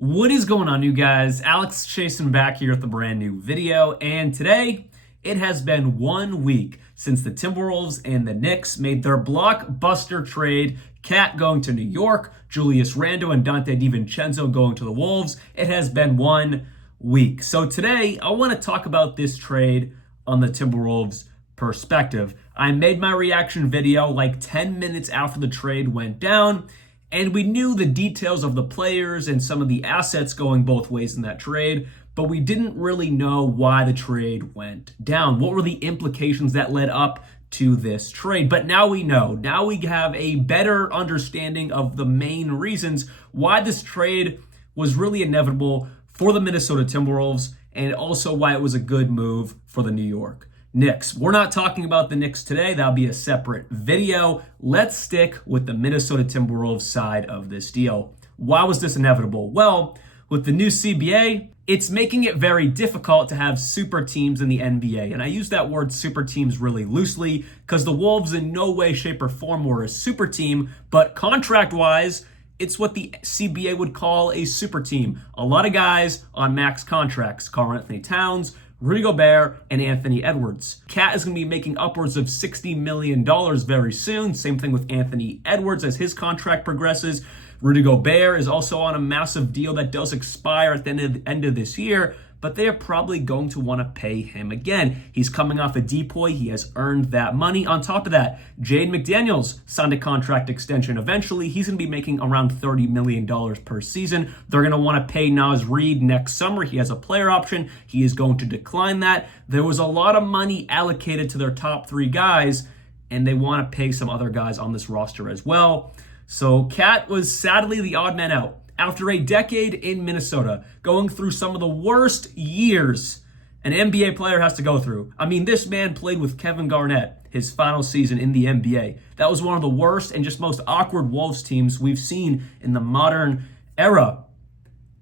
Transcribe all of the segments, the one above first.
What is going on, you guys? Alex Chasen back here with a brand new video, and today it has been 1 week since the Timberwolves and the Knicks made their blockbuster trade. Cat going to New York, Julius Randle and Dante DiVincenzo going to the Wolves. It has been 1 week. So today I want to talk about this trade on the Timberwolves perspective. I made my reaction video like 10 minutes after the trade went down, and we knew the details of the players and some of the assets going both ways in that trade, but we didn't really know why the trade went down. What were the implications that led up to this trade? But now we know. Now we have a better understanding of the main reasons why this trade was really inevitable for the Minnesota Timberwolves, and also why it was a good move for the New York Knicks. We're not talking about the Knicks today. That'll be a separate video. Let's stick with the Minnesota Timberwolves side of this deal. Why was this inevitable? Well, with the new CBA, it's making it very difficult to have super teams in the NBA. And I use that word super teams really loosely because the Wolves in no way, shape, or form were a super team, but contract-wise, it's what the CBA would call a super team. A lot of guys on max contracts. Karl-Anthony Towns, Rudy Gobert, and Anthony Edwards. Cat is going to be making upwards of $60 million very soon. Same thing with Anthony Edwards as his contract progresses. Rudy Gobert is also on a massive deal that does expire at the end of this year, but they are probably going to want to pay him again. He's coming off a depoy. He has earned that money. On top of that, Jaden McDaniels signed a contract extension. Eventually, he's going to be making around $30 million per season. They're going to want to pay Naz Reid next summer. He has a player option. He is going to decline that. There was a lot of money allocated to their top three guys, and they want to pay some other guys on this roster as well. So Cat was sadly the odd man out. After a decade in Minnesota, going through some of the worst years an NBA player has to go through. I mean, this man played with Kevin Garnett his final season in the NBA. That was one of the worst and just most awkward Wolves teams we've seen in the modern era.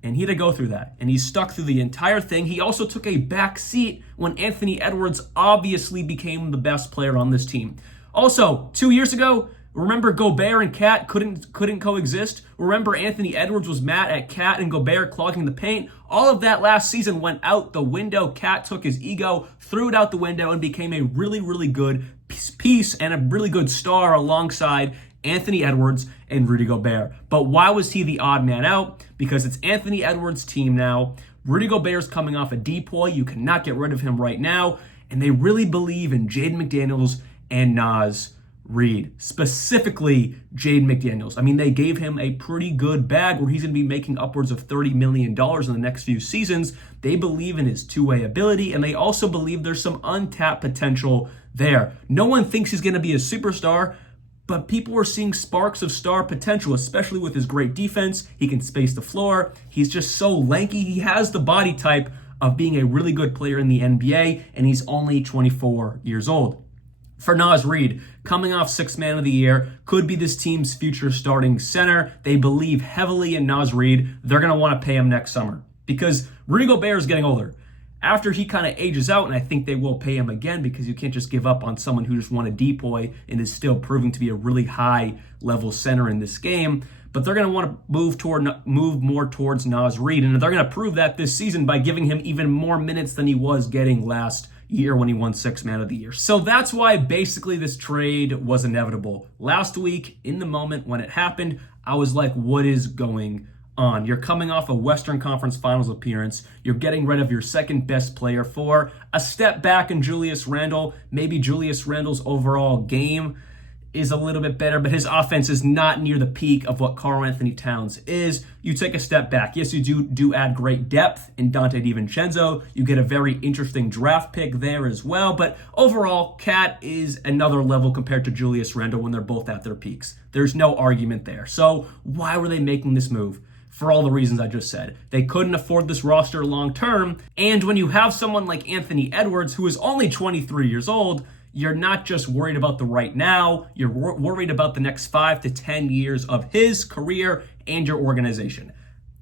And he had to go through that. And he stuck through the entire thing. He also took a back seat when Anthony Edwards obviously became the best player on this team. Also, 2 years ago, remember Gobert and Cat couldn't coexist? Remember Anthony Edwards was mad at Cat and Gobert clogging the paint? All of that last season went out the window. Cat took his ego, threw it out the window, and became a really, really good piece and a really good star alongside Anthony Edwards and Rudy Gobert. But why was he the odd man out? Because it's Anthony Edwards' team now. Rudy Gobert's coming off a depoy. You cannot get rid of him right now. And they really believe in Jaden McDaniels and Naz Reid, specifically Jaden McDaniels. I mean, they gave him a pretty good bag where he's going to be making upwards of $30 million in the next few seasons. They believe in his two-way ability, and they also believe there's some untapped potential there. No one thinks he's going to be a superstar, but people are seeing sparks of star potential, especially with his great defense. He can space the floor. He's just so lanky. He has the body type of being a really good player in the NBA, and he's only 24 years old. For Naz Reid, coming off Sixth Man of the Year, could be this team's future starting center. They believe heavily in Naz Reid. They're going to want to pay him next summer because Rudy Gobert is getting older. After he kind of ages out, and I think they will pay him again because you can't just give up on someone who just won a depoy and is still proving to be a really high-level center in this game. But they're going to want to move more towards Naz Reid, and they're going to prove that this season by giving him even more minutes than he was getting last year when he won Sixth Man of the Year. So that's why basically this trade was inevitable. Last week, in the moment when it happened, I was like, what is going on? You're coming off a Western Conference Finals appearance. You're getting rid of your second best player for a step back in Julius Randle. Maybe Julius Randle's overall game is a little bit better, but his offense is not near the peak of what Karl-Anthony Towns is. You take a step back. Yes, you do add great depth in Dante DiVincenzo. You get a very interesting draft pick there as well, but overall, Cat is another level compared to Julius Randle when they're both at their peaks. There's no argument there. So why were they making this move? For all the reasons I just said. They couldn't afford this roster long term, and when you have someone like Anthony Edwards, who is only 23 years old, you're not just worried about the right now, you're worried about the next 5 to 10 years of his career and your organization.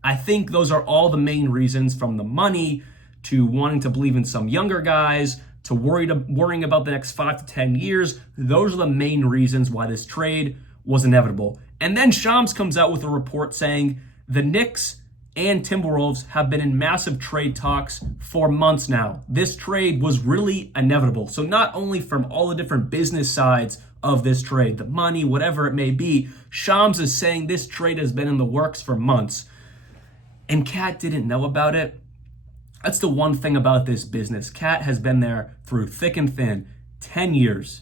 I think those are all the main reasons, from the money to wanting to believe in some younger guys to worrying about the next 5 to 10 years. Those are the main reasons why this trade was inevitable. And then Shams comes out with a report saying the Knicks and Timberwolves have been in massive trade talks for months now. This trade was really inevitable. So not only from all the different business sides of this trade, the money, whatever it may be, Shams is saying this trade has been in the works for months. And Cat didn't know about it. That's the one thing about this business. Cat has been there through thick and thin, 10 years,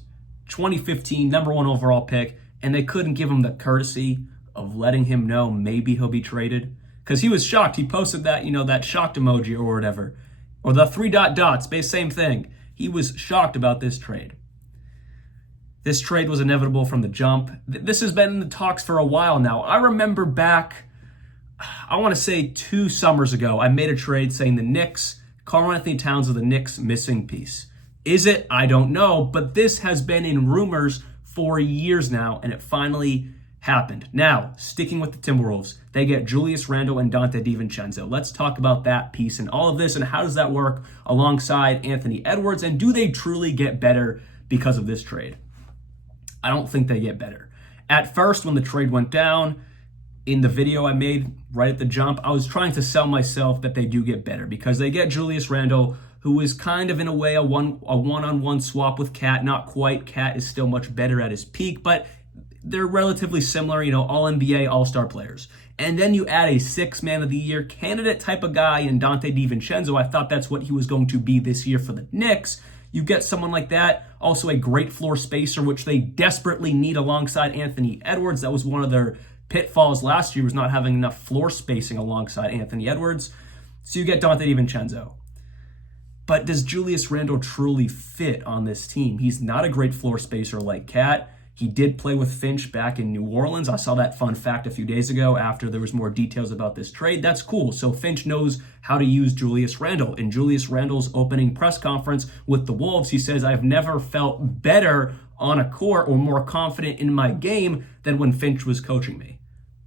2015, number 1 overall pick, and they couldn't give him the courtesy of letting him know maybe he'll be traded. Because he was shocked. He posted that, that shocked emoji or whatever. Or the 3 dots, same thing. He was shocked about this trade. This trade was inevitable from the jump. This has been in the talks for a while now. I remember back, I want to say 2 summers ago, I made a trade saying the Knicks, Karl-Anthony Towns are the Knicks' missing piece. Is it? I don't know. But this has been in rumors for years now, and it finally happened. Now, sticking with the Timberwolves, they get Julius Randle and Donte DiVincenzo. Let's talk about that piece and all of this, and how does that work alongside Anthony Edwards, and do they truly get better because of this trade? I don't think they get better. At first, when the trade went down, in the video I made right at the jump, I was trying to sell myself that they do get better because they get Julius Randle, who is kind of in a way a one-on-one swap with Cat. Not quite. Cat is still much better at his peak, but they're relatively similar, all NBA, all-star players. And then you add a 6th Man of the Year candidate type of guy in Donte DiVincenzo. I thought that's what he was going to be this year for the Knicks. You get someone like that, also a great floor spacer, which they desperately need alongside Anthony Edwards. That was one of their pitfalls last year, was not having enough floor spacing alongside Anthony Edwards. So you get Donte DiVincenzo. But does Julius Randle truly fit on this team? He's not a great floor spacer like Cat. He did play with Finch back in New Orleans. I saw that fun fact a few days ago after there was more details about this trade. That's cool. So Finch knows how to use Julius Randle. In Julius Randle's opening press conference with the Wolves, he says, "I've never felt better on a court or more confident in my game than when Finch was coaching me."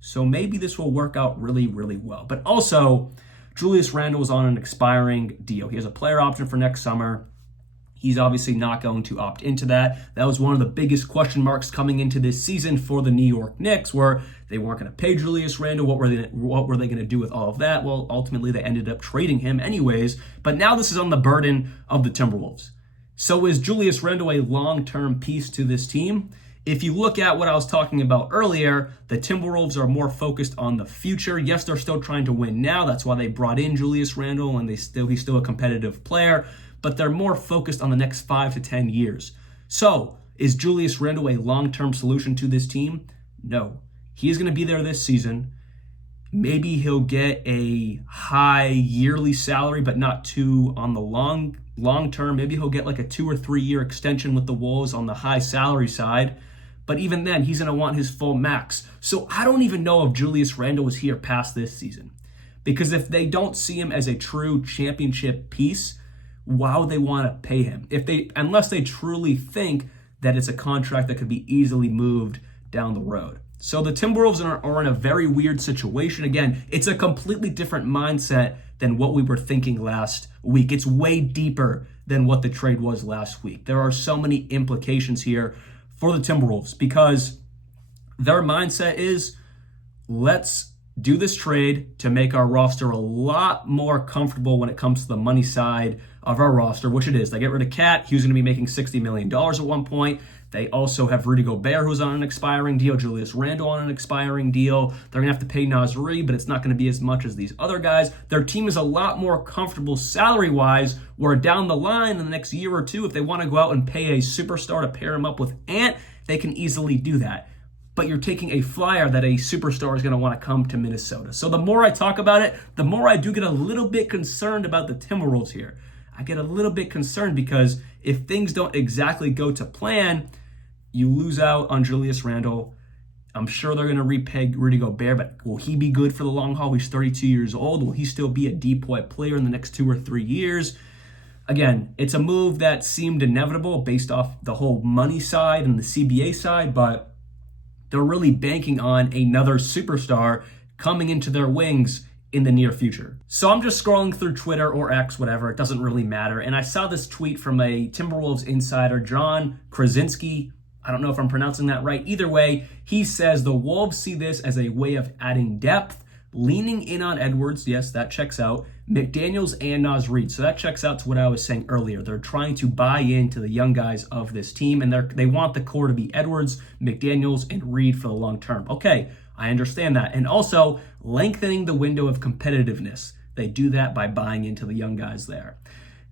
So maybe this will work out really, really well. But also, Julius Randle is on an expiring deal. He has a player option for next summer. He's obviously not going to opt into that. That was one of the biggest question marks coming into this season for the New York Knicks, where they weren't going to pay Julius Randle. What were they going to do with all of that? Well, ultimately, they ended up trading him anyways. But now this is on the burden of the Timberwolves. So is Julius Randle a long-term piece to this team? If you look at what I was talking about earlier, the Timberwolves are more focused on the future. Yes, they're still trying to win now. That's why they brought in Julius Randle, and he's still a competitive player. But they're more focused on the next 5 to 10 years. So, is Julius Randle a long-term solution to this team? No. He's going to be there this season. Maybe he'll get a high yearly salary, but not too on the long term. Maybe he'll get like a 2 or 3 year extension with the Wolves on the high salary side. But even then, he's going to want his full max. So I don't even know if Julius Randle is here past this season. Because if they don't see him as a true championship piece, why would they want to pay him? Unless they truly think that it's a contract that could be easily moved down the road. So the Timberwolves are in a very weird situation. Again, it's a completely different mindset than what we were thinking last week. It's way deeper than what the trade was last week. There are so many implications here for the Timberwolves because their mindset is, let's do this trade to make our roster a lot more comfortable when it comes to the money side of our roster, which it is. They get rid of Cat. He was going to be making $60 million at one point. They also have Rudy Gobert, who's on an expiring deal, Julius Randle on an expiring deal. They're going to have to pay Naz Reid, but it's not going to be as much as these other guys. Their team is a lot more comfortable salary-wise, where down the line in the next year or two, if they want to go out and pay a superstar to pair him up with Ant, they can easily do that. But you're taking a flyer that a superstar is going to want to come to Minnesota. So the more I talk about it, the more I do get a little bit concerned about the Timberwolves here. I get a little bit concerned because if things don't exactly go to plan, you lose out on Julius Randle. I'm sure they're going to repay Rudy Gobert, but will he be good for the long haul? He's 32 years old. Will he still be a deep-point player in the next 2 or 3 years? Again, it's a move that seemed inevitable based off the whole money side and the CBA side, but they're really banking on another superstar coming into their wings in the near future. So I'm just scrolling through Twitter or X, whatever, it doesn't really matter. And I saw this tweet from a Timberwolves insider, John Krasinski. I don't know if I'm pronouncing that right. Either way, he says the Wolves see this as a way of adding depth, leaning in on Edwards, yes, that checks out. McDaniels and Naz Reid, so that checks out to what I was saying earlier. They're trying to buy into the young guys of this team, and they want the core to be Edwards, McDaniels, and Reid for the long term. Okay, I understand that. And also, lengthening the window of competitiveness. They do that by buying into the young guys there.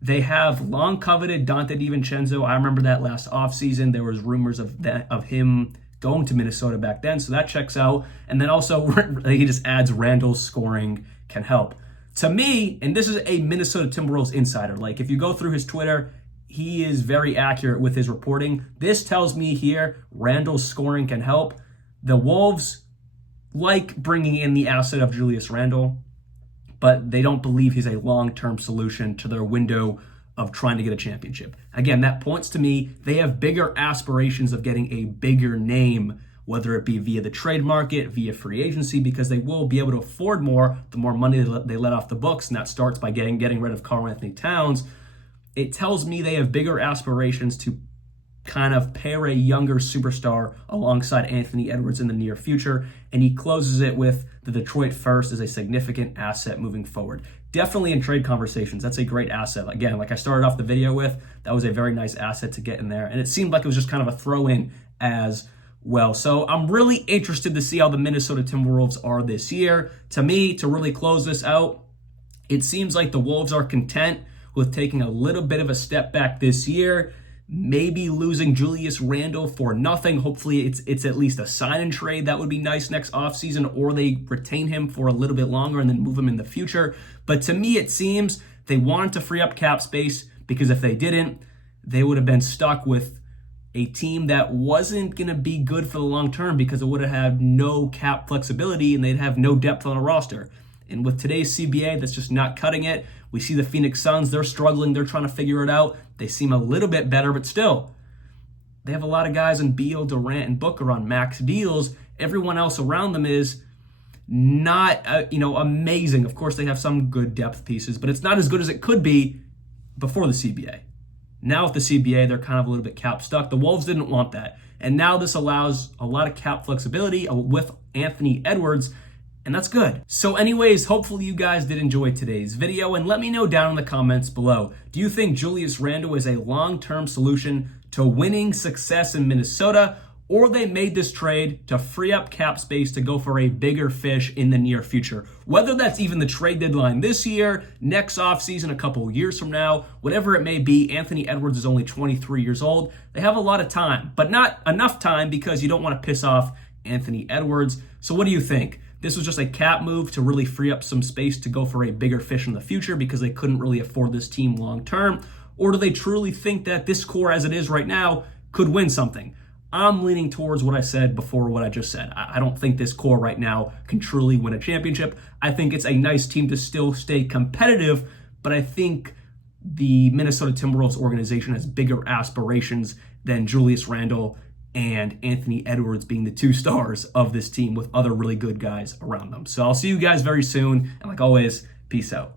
They have long coveted Dante DiVincenzo. I remember that last offseason. There was rumors of him going to Minnesota back then, so that checks out. And then also, he just adds Randle's scoring can help. To me, and this is a Minnesota Timberwolves insider, like if you go through his Twitter, he is very accurate with his reporting. This tells me here Randle's scoring can help. The Wolves like bringing in the asset of Julius Randle, but they don't believe he's a long-term solution to their window of trying to get a championship. Again, that points to me they have bigger aspirations of getting a bigger name, whether it be via the trade market, via free agency, because they will be able to afford more the more money they let off the books, and that starts by getting rid of Karl-Anthony Towns. It tells me they have bigger aspirations to kind of pair a younger superstar alongside Anthony Edwards in the near future, and he closes it with the Detroit first as a significant asset moving forward. Definitely in trade conversations, that's a great asset. Again, like I started off the video with, that was a very nice asset to get in there, and it seemed like it was just kind of a throw-in as well. So I'm really interested to see how the Minnesota Timberwolves are this year. To me, to really close this out, it seems like the Wolves are content with taking a little bit of a step back this year, maybe losing Julius Randle for nothing. Hopefully it's at least a sign and trade. That would be nice next offseason, or they retain him for a little bit longer and then move him in the future. But to me, it seems they wanted to free up cap space, because if they didn't, they would have been stuck with a team that wasn't going to be good for the long term, because it would have had no cap flexibility and they'd have no depth on a roster. And with today's CBA, that's just not cutting it. We see the Phoenix Suns, they're struggling. They're trying to figure it out. They seem a little bit better, but still, they have a lot of guys in Beal, Durant, and Booker on max deals. Everyone else around them is not, amazing. Of course, they have some good depth pieces, but it's not as good as it could be before the CBA. Now with the CBA, they're kind of a little bit cap stuck. The Wolves didn't want that. And now this allows a lot of cap flexibility with Anthony Edwards, and that's good. So anyways, hopefully you guys did enjoy today's video, and let me know down in the comments below. Do you think Julius Randle is a long-term solution to winning success in Minnesota, or they made this trade to free up cap space to go for a bigger fish in the near future? Whether that's even the trade deadline this year, next offseason, a couple years from now, whatever it may be, Anthony Edwards is only 23 years old. They have a lot of time, but not enough time because you don't want to piss off Anthony Edwards. So what do you think? This was just a cap move to really free up some space to go for a bigger fish in the future because they couldn't really afford this team long term? Or do they truly think that this core as it is right now could win something? I'm leaning towards what I said before, what I just said. I don't think this core right now can truly win a championship. I think it's a nice team to still stay competitive, but I think the Minnesota Timberwolves organization has bigger aspirations than Julius Randle and Anthony Edwards being the two stars of this team with other really good guys around them. So I'll see you guys very soon, and like always, peace out.